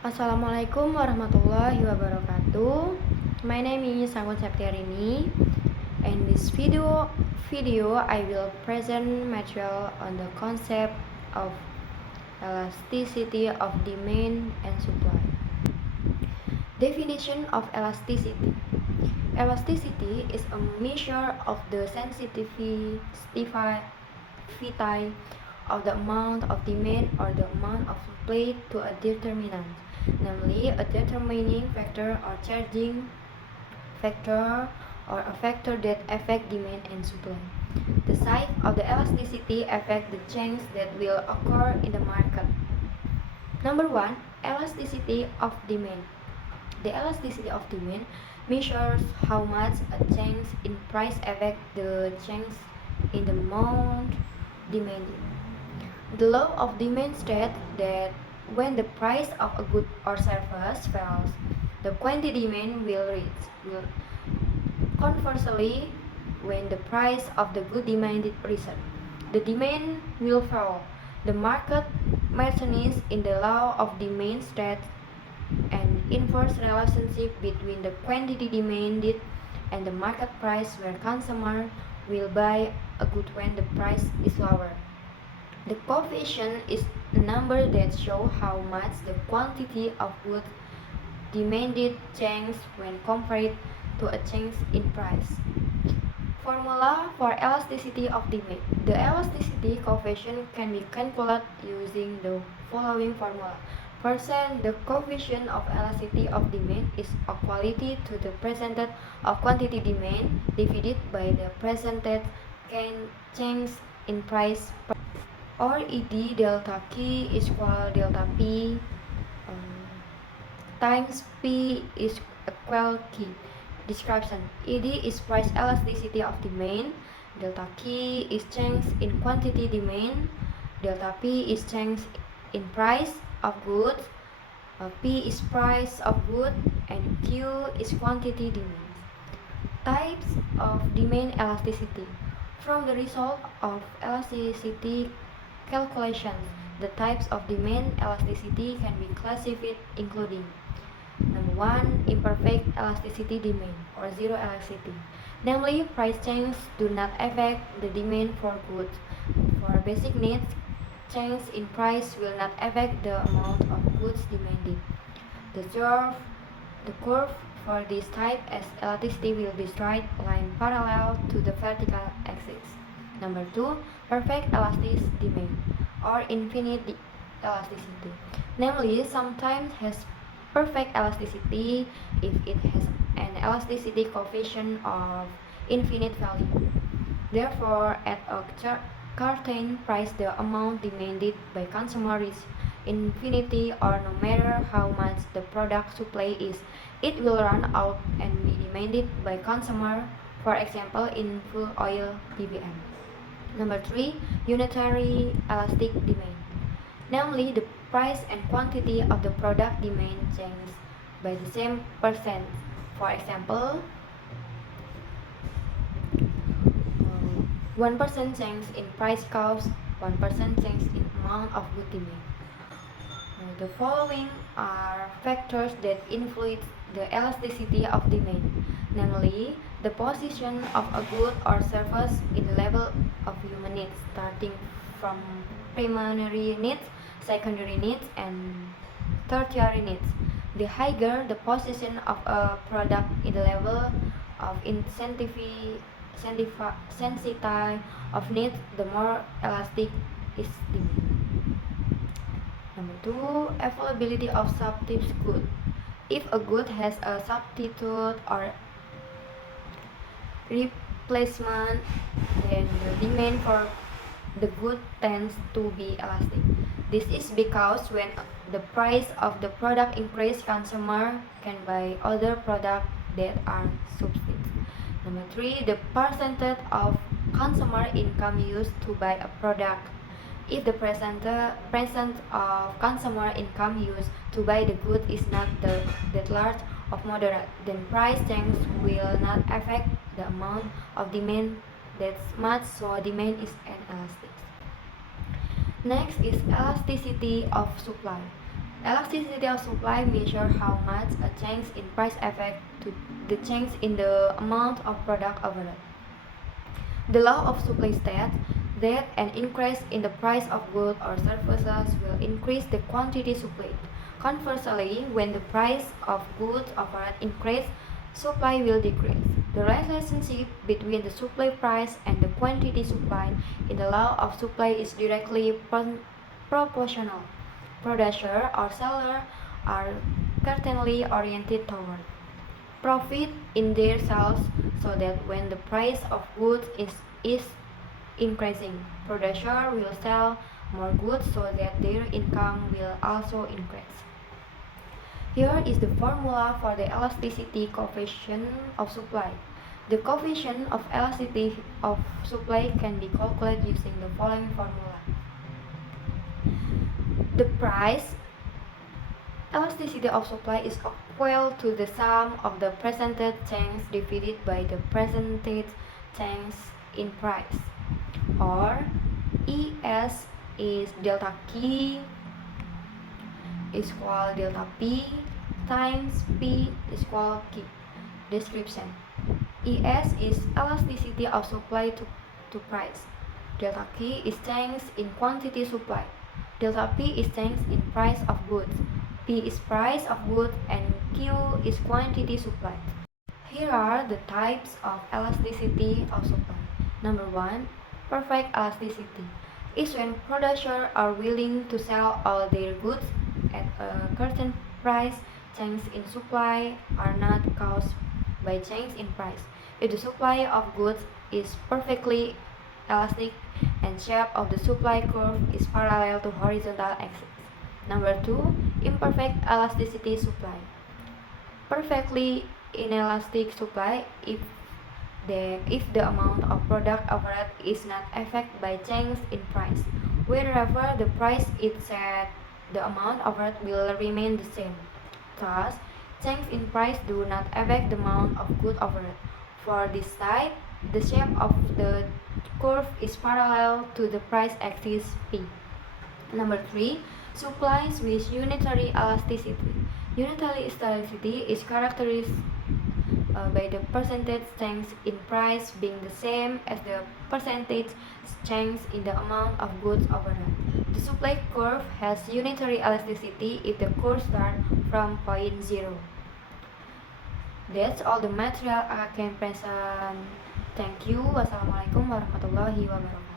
Assalamualaikum warahmatullahi wabarakatuh. My name is Sanggun Septiarini. In this video I will present material on the concept of elasticity of demand and supply. Definition of elasticity. Elasticity is a measure of the sensitivity of the amount of demand or the amount of supply to a determinant, namely a determining factor or changing factor or a factor that affect demand and supply. The size of the elasticity affect the change that will occur in the market. Number 1. Elasticity of demand. The elasticity of demand measures how much a change in price affect the change in the amount demanded. The law of demand states that when the price of a good or service falls, the quantity demand will rise. Conversely, when the price of the good demanded rises, the demand will fall. The market mechanism in the law of demand states an inverse relationship between the quantity demanded and the market price, where consumer will buy a good when the price is lower. The coefficient is a number that shows how much the quantity of goods demanded changes when compared to a change in price. Formula for elasticity of demand. The elasticity coefficient can be calculated using the following formula. Percent, the coefficient of elasticity of demand is equality to the percentage of quantity demand divided by the percentage change in price, or ED delta Q is equal delta P times P is equal Q. Description: ED is price elasticity of demand, delta Q is change in quantity demand, delta P is change in price of goods, P is price of goods, and Q is quantity demand. Types of demand elasticity. From the result of elasticity calculations, the types of demand elasticity can be classified including: Number 1. Imperfect elasticity demand, or zero elasticity. Namely, price changes do not affect the demand for goods. For basic needs, change in price will not affect the amount of goods demanded. The curve for this type of elasticity will be straight line parallel to the vertical axis. Number 2. Perfect elastic demand, or infinite elasticity. Namely, sometimes has perfect elasticity if it has an elasticity coefficient of infinite value. Therefore, at a certain price, the amount demanded by consumer is infinity, or no matter how much the product supply is, it will run out and be demanded by consumer, for example in fuel oil PBM. Number 3. Unitary elastic demand. Namely, the price and quantity of the product demand change by the same percent. For example, 1% change in price cause 1% change in amount of good demand. The following are factors that influence the elasticity of demand, namely the position of a good or service in the level of human needs, starting from primary needs, secondary needs, and tertiary needs. The higher the position of a product in the level of sensitivity of needs, the more elastic is demand. Number 2. Availability of substitute good. If a good has a substitute or replacement, then the demand for the good tends to be elastic. This is because when the price of the product increases, consumer can buy other products that are substitutes. Number 3. The percentage of consumer income used to buy a product. If the percent of consumer income used to buy the good is not that large or moderate, then price change will not affect the amount of demand that much, so demand is inelastic. Next is elasticity of supply. Elasticity of supply measures how much a change in price affects to the change in the amount of product overall. The law of supply states that an increase in the price of goods or services will increase the quantity supplied. Conversely, when the price of goods overall increases, supply will decrease. The relationship between the supply price and the quantity supplied in the law of supply is directly proportional. Producer or seller are certainly oriented toward profit in their sales, so that when the price of goods is increasing, producer will sell more goods so that their income will also increase. Here is the formula for the elasticity coefficient of supply. The coefficient of elasticity of supply can be calculated using the following formula. The price elasticity of supply is equal to the sum of the percentage change divided by the percentage change in price, or ES is delta Q is equal delta P times P is equal Q. Description: ES is elasticity of supply to price. Delta Q is change in quantity supplied. Delta P is change in price of goods. P is price of goods and Q is quantity supplied. Here are the types of elasticity of supply. Number 1. Perfect elasticity is when producers are willing to sell all their goods at a certain price. Changes in supply are not caused by change in price. If the supply of goods is perfectly elastic and shape of the supply curve is parallel to horizontal axis. Number 2. Imperfect elasticity supply. Perfectly inelastic supply if the amount of product offered is not affected by change in price. Wherever the price is set, the amount offered will remain the same. Thus, change in price do not affect the amount of goods offered. For this type, the shape of the curve is parallel to the price axis P. Number 3. Supplies with unitary elasticity. Unitary elasticity is characterized by the percentage change in price being the same as the percentage change in the amount of goods overall. The supply curve has unitary elasticity if the curve starts from point 0. That's all the material I can present. Thank you. Wassalamualaikum warahmatullahi wabarakatuh.